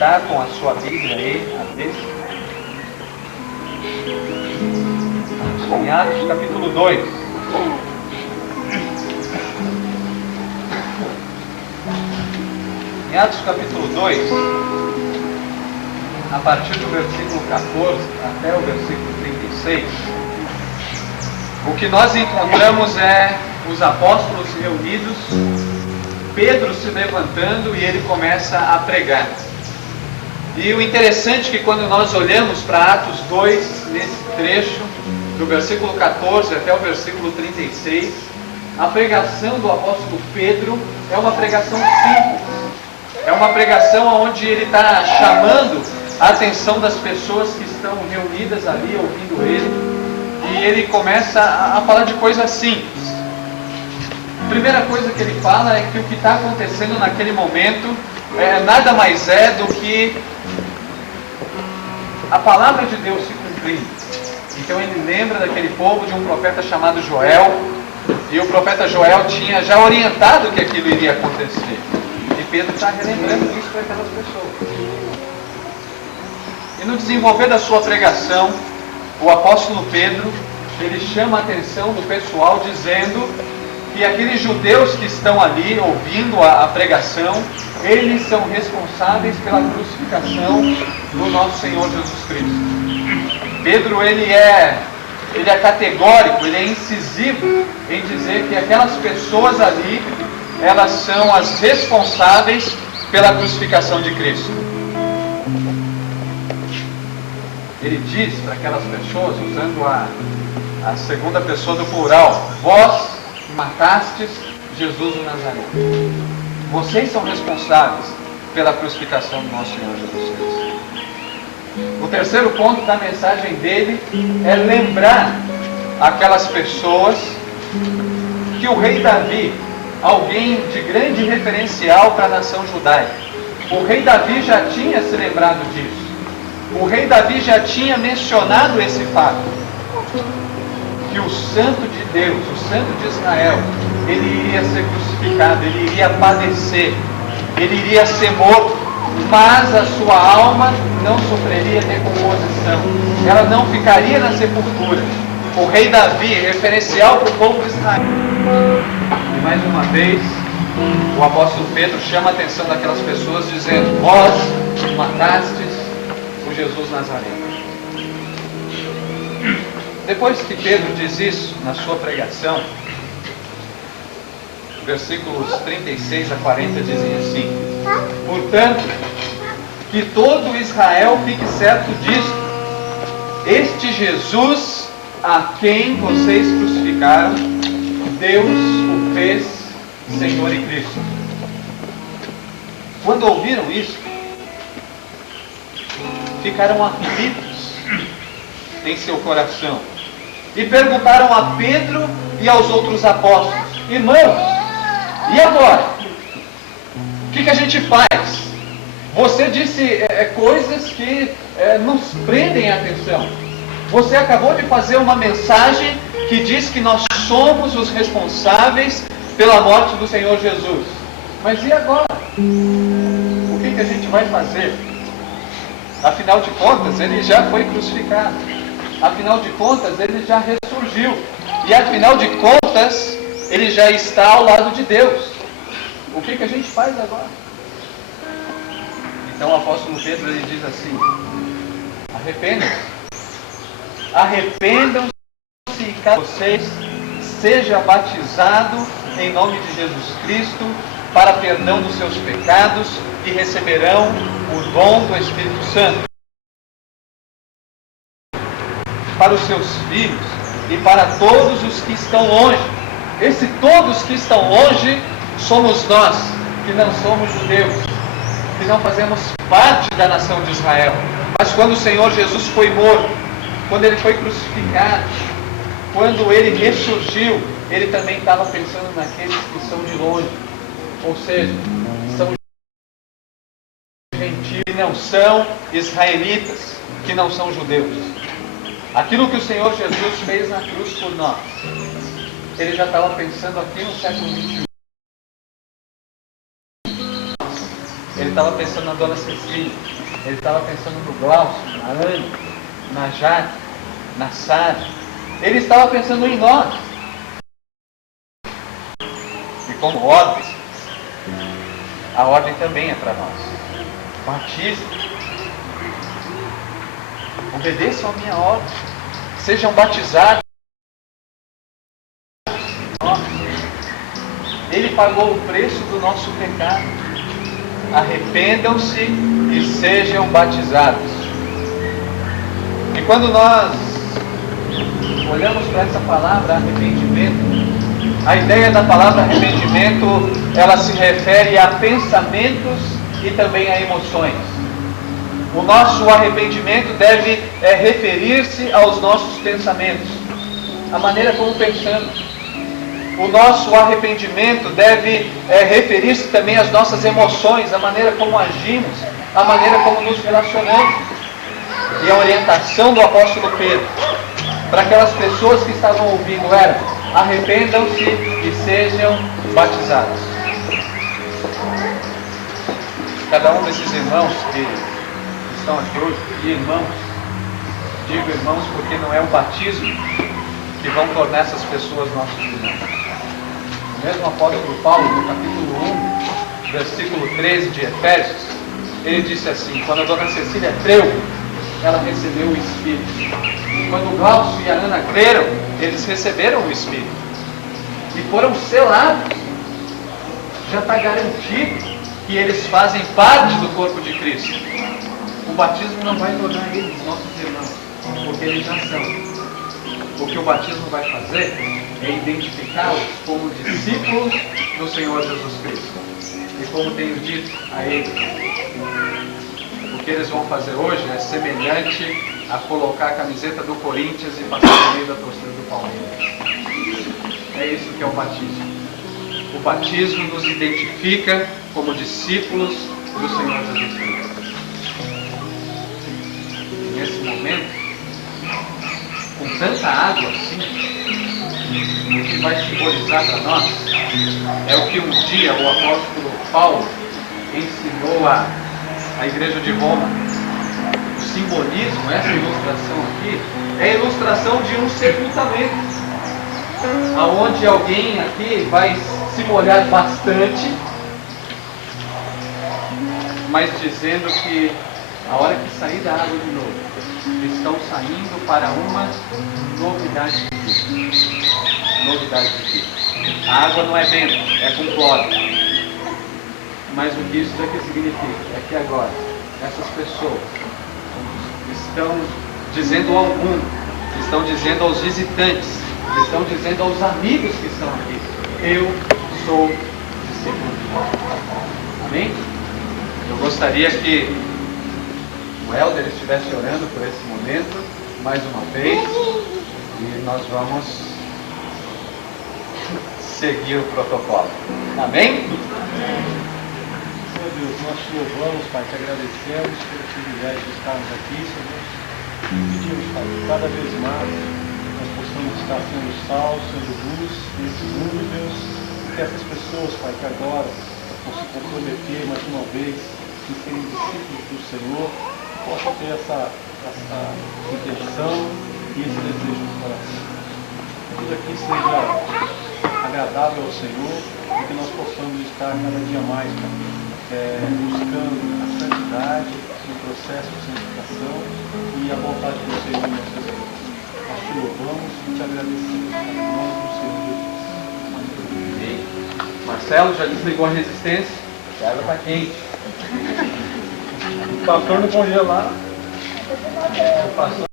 está com a sua Bíblia aí, abre. Em Atos capítulo 2. Em Atos capítulo 2, a partir do versículo 14 até o versículo 36, o que nós encontramos é os apóstolos reunidos, Pedro se levantando e ele começa a pregar. E o interessante é que quando nós olhamos para Atos 2, nesse trecho, do versículo 14 até o versículo 36, a pregação do apóstolo Pedro é uma pregação simples. É uma pregação onde ele está chamando a atenção das pessoas que estão reunidas ali, ouvindo ele. E ele começa a falar de coisas simples. A primeira coisa que ele fala é que o que está acontecendo naquele momento nada mais é do que a palavra de Deus se cumprindo. Então ele lembra daquele povo de um profeta chamado Joel, e o profeta Joel tinha já orientado que aquilo iria acontecer. E Pedro está relembrando isso para aquelas pessoas. E no desenvolver da sua pregação, o apóstolo Pedro, ele chama a atenção do pessoal dizendo que aqueles judeus que estão ali ouvindo a pregação, eles são responsáveis pela crucificação do nosso Senhor Jesus Cristo. Pedro, ele é categórico, ele é incisivo em dizer que aquelas pessoas ali, elas são as responsáveis pela crucificação de Cristo. Ele diz para aquelas pessoas, usando a segunda pessoa do plural: vós matastes Jesus o Nazareno. Vocês são responsáveis pela crucificação do nosso Senhor Jesus Cristo. O terceiro ponto da mensagem dele é lembrar aquelas pessoas que o rei Davi, alguém de grande referencial para a nação judaica, o rei Davi já tinha se lembrado disso. O rei Davi já tinha mencionado esse fato, que o santo de Deus, o santo de Israel, ele iria ser crucificado, ele iria padecer, ele iria ser morto, mas a sua alma não sofreria decomposição, ela não ficaria na sepultura. O rei Davi, referencial para o povo de Israel. E mais uma vez, o apóstolo Pedro chama a atenção daquelas pessoas dizendo: vós matastes o Jesus Nazareno. Depois que Pedro diz isso na sua pregação, versículos 36 a 40 dizem assim: portanto, que todo Israel fique certo disto: este Jesus a quem vocês crucificaram, Deus o fez Senhor e Cristo. Quando ouviram isso, ficaram aflitos em seu coração e perguntaram a Pedro e aos outros apóstolos: irmãos, e agora? O que a gente faz? Você disse coisas que nos prendem a atenção. Você acabou de fazer uma mensagem que diz que nós somos os responsáveis pela morte do Senhor Jesus. Mas e agora? O que a gente vai fazer? Afinal de contas, ele já foi crucificado. Afinal de contas, ele já ressurgiu. E afinal de contas, ele já está ao lado de Deus. O que a gente faz agora? Então o apóstolo Pedro, ele diz assim: arrependam-se. Arrependam-se e cada um de vocês seja batizado em nome de Jesus Cristo para perdão dos seus pecados e receberão o dom do Espírito Santo. Para os seus filhos e para todos os que estão longe. Esse todos que estão longe somos nós, que não somos judeus, que não fazemos parte da nação de Israel. Mas quando o Senhor Jesus foi morto, quando ele foi crucificado, quando ele ressurgiu, ele também estava pensando naqueles que são de longe, ou seja, são gentios, que não são israelitas, que não são judeus. Aquilo que o Senhor Jesus fez na cruz por nós, ele já estava pensando aqui no século XXI. Ele estava pensando na dona Cecília. Ele estava pensando no Glaucio, na Ana, na Jade, na Sara. Ele estava pensando em nós. E como ordem, a ordem também é para nós. Batismo. Obedeçam a minha ordem. Sejam batizados. Ele pagou o preço do nosso pecado. Arrependam-se e sejam batizados. E quando nós olhamos para essa palavra arrependimento, a ideia da palavra arrependimento, ela se refere a pensamentos e também a emoções. O nosso arrependimento deve referir-se aos nossos pensamentos, a maneira como pensamos. O nosso arrependimento deve referir-se também às nossas emoções, a maneira como agimos, a maneira como nos relacionamos. E a orientação do apóstolo Pedro para aquelas pessoas que estavam ouvindo era: arrependam-se e sejam batizados. Cada um desses irmãos que estão aqui hoje, e irmãos, digo irmãos porque não é o batismo que vão tornar essas pessoas nossos irmãos. O mesmo apóstolo Paulo, no capítulo 1, versículo 13 de Efésios, ele disse assim: quando a dona Cecília creu, ela recebeu o Espírito. Quando o Glaucio e a Ana creram, eles receberam o Espírito. E foram selados. Já está garantido que eles fazem parte do corpo de Cristo. O batismo não vai tornar eles nossos irmãos, porque eles já são. O que o batismo vai fazer é identificá-los como discípulos do Senhor Jesus Cristo. E como tenho dito a eles, o que eles vão fazer hoje é semelhante a colocar a camiseta do Corinthians e passar no meio da torcida do Palmeiras. É isso que é o batismo. O batismo nos identifica como discípulos do Senhor Jesus Cristo. E nesse momento, com tanta água assim, o que vai simbolizar para nós é o que um dia o apóstolo Paulo ensinou à igreja de Roma. O simbolismo, essa ilustração aqui, é a ilustração de um sepultamento, aonde alguém aqui vai se molhar bastante, mas dizendo que a hora que sair da água de novo, estão saindo para uma novidade de vida. Novidade de vida. A água não é vento, é com cloro. Mas o que isso daqui significa é que agora essas pessoas estão dizendo ao mundo, estão dizendo aos visitantes, estão dizendo aos amigos que estão aqui: eu sou discípulo de Jesus. Amém? Eu gostaria que o Helder estivesse orando por esse momento, mais uma vez, e nós vamos seguir o protocolo. Amém? Senhor Deus, nós te louvamos, Pai, te agradecemos pelo privilégio de estarmos aqui, Senhor. Pedimos, Pai, que cada vez mais nós possamos estar sendo sal, sendo luz nesse mundo, Deus, e que essas pessoas, Pai, que agora vão se comprometer mais uma vez em serem discípulos do Senhor, possa ter essa intenção e esse desejo no coração. Que tudo aqui seja agradável ao Senhor e que nós possamos estar cada dia mais, buscando a santidade, o processo de santificação e a vontade do Senhor em nossas vidas. Nós te louvamos e te agradecemos em nome do Senhor Jesus. Amém. Marcelo já desligou a resistência, a água está quente. O pastor não congelar. O pastor